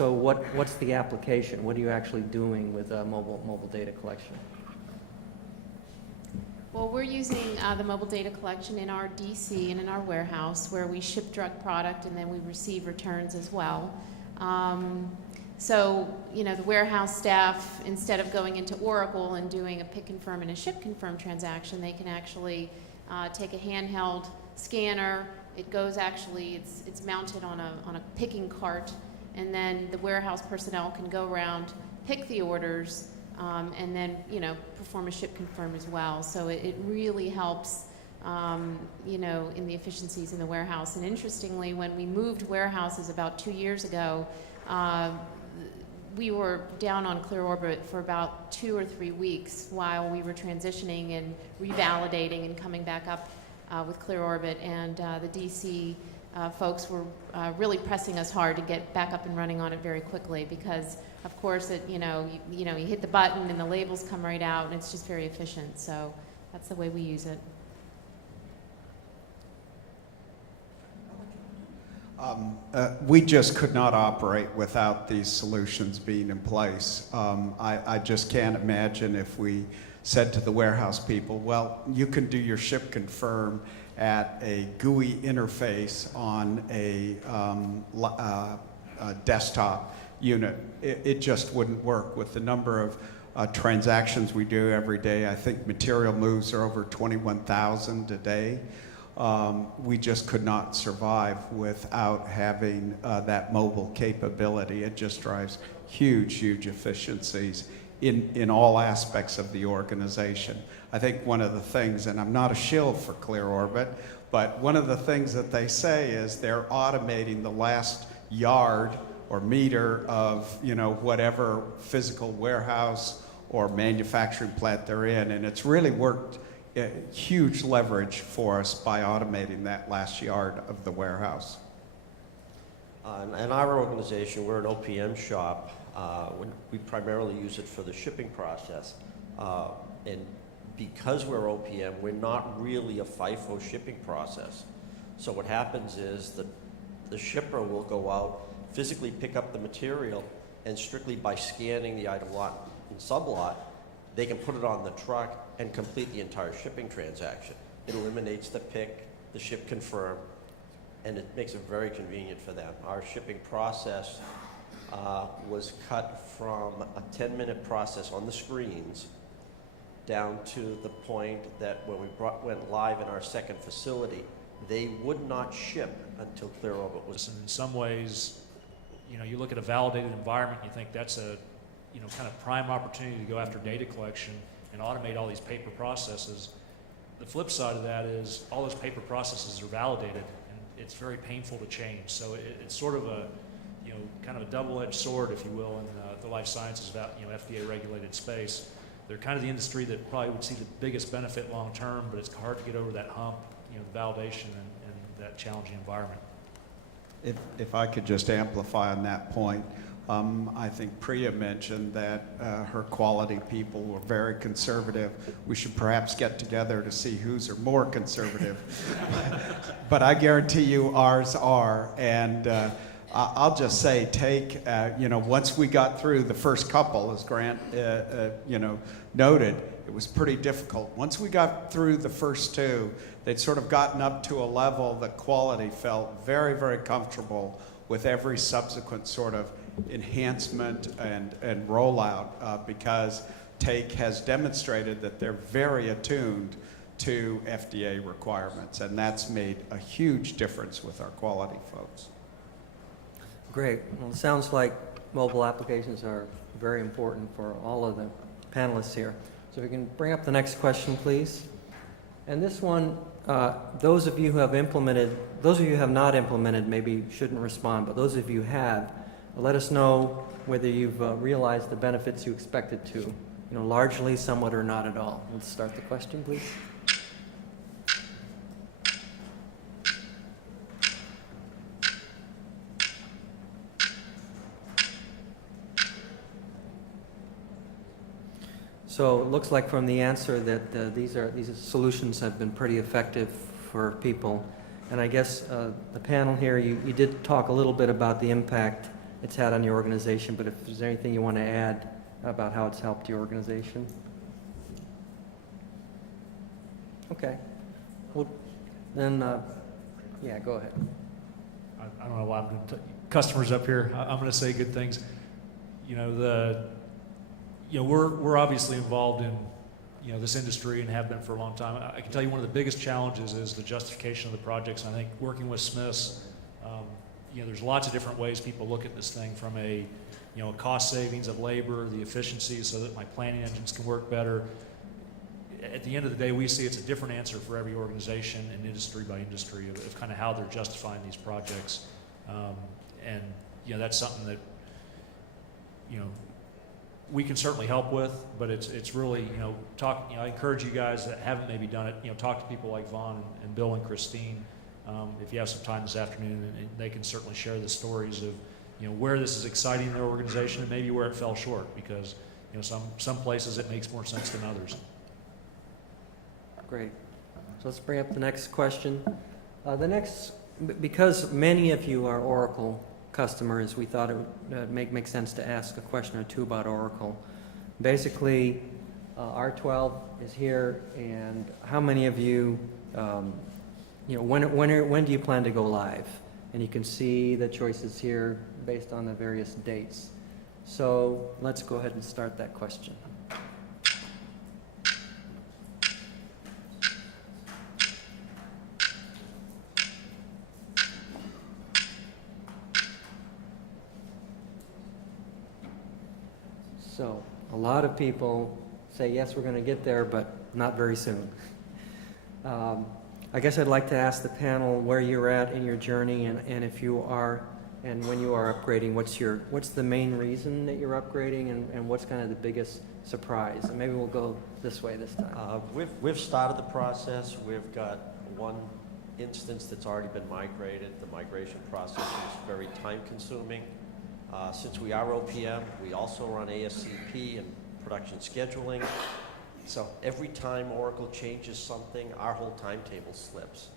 also what's the application? What are you actually doing with mobile data collection? Well, we're using the mobile data collection in our DC and in our warehouse where we ship direct product and then we receive returns as well. So, you know, the warehouse staff, instead of going into Oracle and doing a pick confirm and a ship confirm transaction, they can actually take a handheld scanner. It goes actually, it's mounted on a picking cart, and then the warehouse personnel can go around, pick the orders, and then, you know, perform a ship confirm as well. So it really helps, you know, in the efficiencies in the warehouse. And interestingly, when we moved warehouses about 2 years ago, we were down on Clear Orbit for about 2 or 3 weeks while we were transitioning and revalidating and coming back up with Clear Orbit. And the DC folks were really pressing us hard to get back up and running on it very quickly because, of course, you hit the button and the labels come right out, and it's just very efficient. So that's the way we use it. We just could not operate without these solutions being in place. I just can't imagine if we said to the warehouse people, well, you can do your ship confirm at a GUI interface on a desktop unit. It just wouldn't work with the number of transactions we do every day. I think material moves are over 21,000 a day. We just could not survive without having that mobile capability. It just drives huge efficiencies in all aspects of the organization. I think one of the things, and I'm not a shill for Clear Orbit, but one of the things that they say is they're automating the last yard or meter of, you know, whatever physical warehouse or manufacturing plant they're in, and it's really worked huge leverage for us by automating that last yard of the warehouse. In our organization, we're an OPM shop. We primarily use it for the shipping process. And because we're OPM, we're not really a FIFO shipping process. So what happens is that the shipper will go out, physically pick up the material, and strictly by scanning the item lot and sublot, they can put it on the truck and complete the entire shipping transaction. It eliminates the pick, the ship confirm, and it makes it very convenient for them. Our shipping process was cut from a 10-minute process on the screens down to the point that when we went live in our second facility, they would not ship until Clear Orbit was. In some ways, you know, you look at a validated environment, you think that's a, you know, kind of prime opportunity to go after data collection and automate all these paper processes. The flip side of that is all those paper processes are validated, and it's very painful to change. So it's sort of a, you know, kind of a double-edged sword, if you will, in the life sciences, you know, FDA-regulated space. They're kind of the industry that probably would see the biggest benefit long term, but it's hard to get over that hump, you know, the validation and that challenging environment. If I could just amplify on that point, I think Priya mentioned that her quality people were very conservative. We should perhaps get together to see whose are more conservative. But I guarantee you ours are. And I'll just say, you know, once we got through the first couple, as Grant, you know, noted, it was pretty difficult. Once we got through the first two, they'd sort of gotten up to a level that quality felt very comfortable with every subsequent sort of enhancement and rollout because Take has demonstrated that they're very attuned to FDA requirements, and that's made a huge difference with our quality folks. Great. Well, it sounds like mobile applications are very important for all of the panelists here. So if we can bring up the next question, please. And this one, those of you who have not implemented maybe shouldn't respond, but those of you who have, let us know whether you've realized the benefits you expected to, you know, largely, somewhat, or not at all. Let's start the question, please. So it looks like from the answer that these solutions have been pretty effective for people. And I guess the panel here, you did talk a little bit about the impact it's had on your organization, but if there's anything you want to add about how it's helped your organization. Okay. Well, then, yeah, go ahead. I don't know why I'm going to customers up here. I'm going to say good things. You know, we're obviously involved in, you know, this industry and have been for a long time. I can tell you one of the biggest challenges is the justification of the projects. And I think working with Smiths, you know, there's lots of different ways people look at this thing, from a, you know, cost savings of labor, the efficiency so that my planning engines can work better. At the end of the day, we see it's a different answer for every organization and industry by industry of kind of how they're justifying these projects. And, you know, that's something that, you know, we can certainly help with, but it's really, you know, I encourage you guys that haven't maybe done it, you know, talk to people like Vaughn and Bill and Christine, if you have some time this afternoon, and they can certainly share the stories of, you know, where this is exciting their organization and maybe where it fell short, because, you know, some places it makes more sense than others. Great. So let's bring up the next question. Because many of you are Oracle customers, we thought it would make sense to ask a question or two about Oracle. Basically, R12 is here, and how many of you, you know, when do you plan to go live? And you can see the choices here based on the various dates. So let's go ahead and start that question. So a lot of people say, yes, we're going to get there, but not very soon. I guess I'd like to ask the panel where you're at in your journey, and if you are, and when you are upgrading, what's the main reason that you're upgrading, and what's kind of the biggest surprise? And maybe we'll go this way this time. We've started the process. We've got one instance that's already been migrated. The migration process is very time-consuming. Since we are OPM, we also run ASCP and production scheduling. So every time Oracle changes something, our whole timetable slips.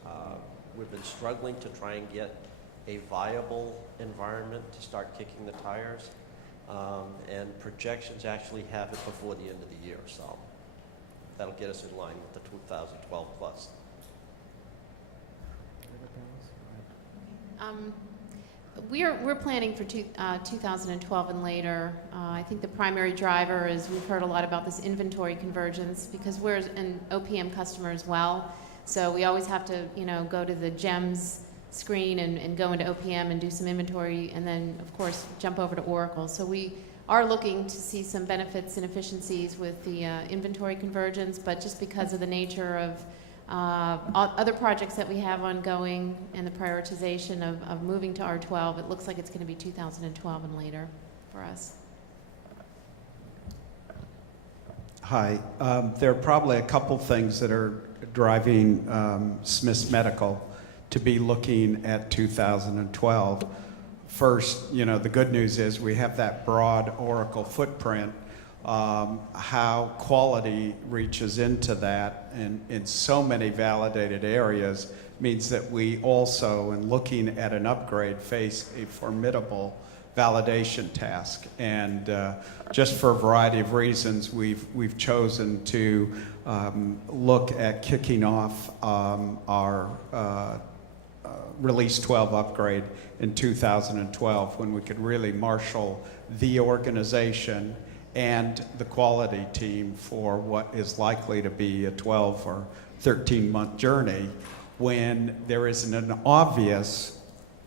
We've been struggling to try and get a viable environment to start kicking the tires. And projections actually have it before the end of the year. So that'll get us in line with the 2012 plus. We're planning for 2012 and later. I think the primary driver is we've heard a lot about this inventory convergence, because we're an OPM customer as well. So we always have to, you know, go to the GEMS screen and go into OPM and do some inventory, and then of course jump over to Oracle. So we are looking to see some benefits and efficiencies with the inventory convergence, but just because of the nature of other projects that we have ongoing and the prioritization of moving to R12, it looks like it's going to be 2012 and later for us. Hi. There are probably a couple things that are driving Smiths Medical to be looking at 2012. First, you know, the good news is we have that broad Oracle footprint. How quality reaches into that and in so many validated areas means that we also, in looking at an upgrade, face a formidable validation task. And just for a variety of reasons, we've chosen to look at kicking off our Release 12 upgrade in 2012, when we could really marshal the organization and the quality team for what is likely to be a 12 or 13-month journey, when there isn't an obvious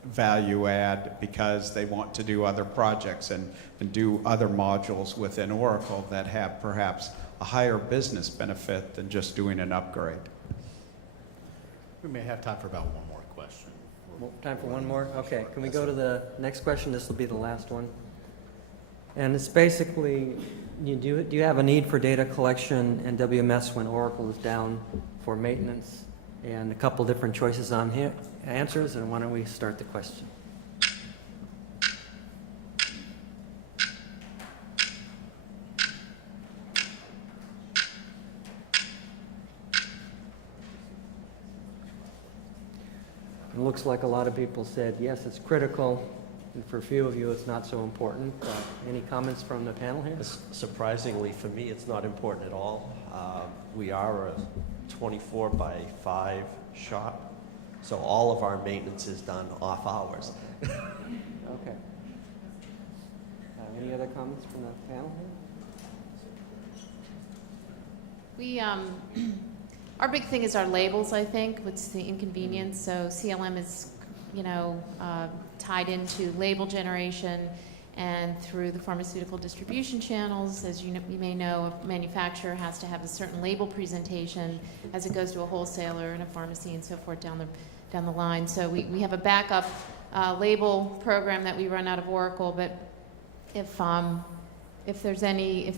value add because they want to do other projects and do other modules within Oracle that have perhaps a higher business benefit than just doing an upgrade. We may have time for about one more question. Time for one more? Okay, can we go to the next question? This will be the last one. And it's basically, do you have a need for data collection and WMS when Oracle is down for maintenance? And a couple different choices on here, answers, and why don't we start the question? It looks like a lot of people said, yes, it's critical. And for a few of you, it's not so important. Any comments from the panel here? Surprisingly, for me, it's not important at all. We are a 24 by 5 shop, so all of our maintenance is done off hours. Okay. Any other comments from the panel here? We, our big thing is our labels, I think, what's the inconvenience. So CLM is, tied into label generation, and through the pharmaceutical distribution channels, as you may know, a manufacturer has to have a certain label presentation as it goes to a wholesaler and a pharmacy and so forth down the line. So we have a backup label program that we run out of Oracle, but if there's any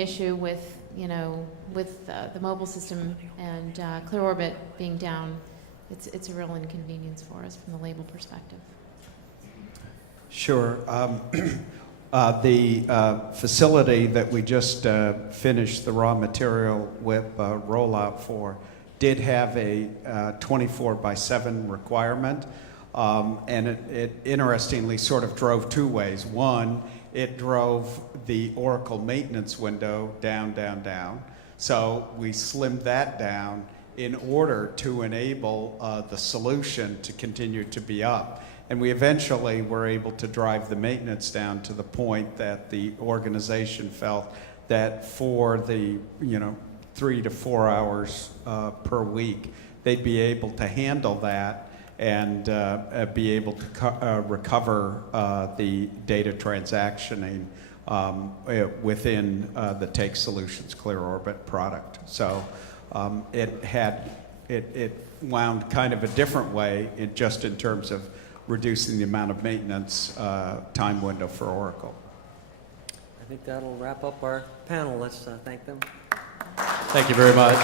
issue with the mobile system and Clear Orbit being down, it's a real inconvenience for us from the label perspective. Sure. The facility that we just finished the raw material whip rollout for did have a 24 by 7 requirement, and it interestingly sort of drove two ways. One, it drove the Oracle maintenance window down, down, down. So we slimmed that down in order to enable the solution to continue to be up. And we eventually were able to drive the maintenance down to the point that the organization felt that for the 3 to 4 hours per week, they'd be able to handle that and be able to recover the data transactioning within the Take Solutions Clear Orbit product. So it wound kind of a different way just in terms of reducing the amount of maintenance time window for Oracle. I think that'll wrap up our panel. Let's thank them. Thank you very much.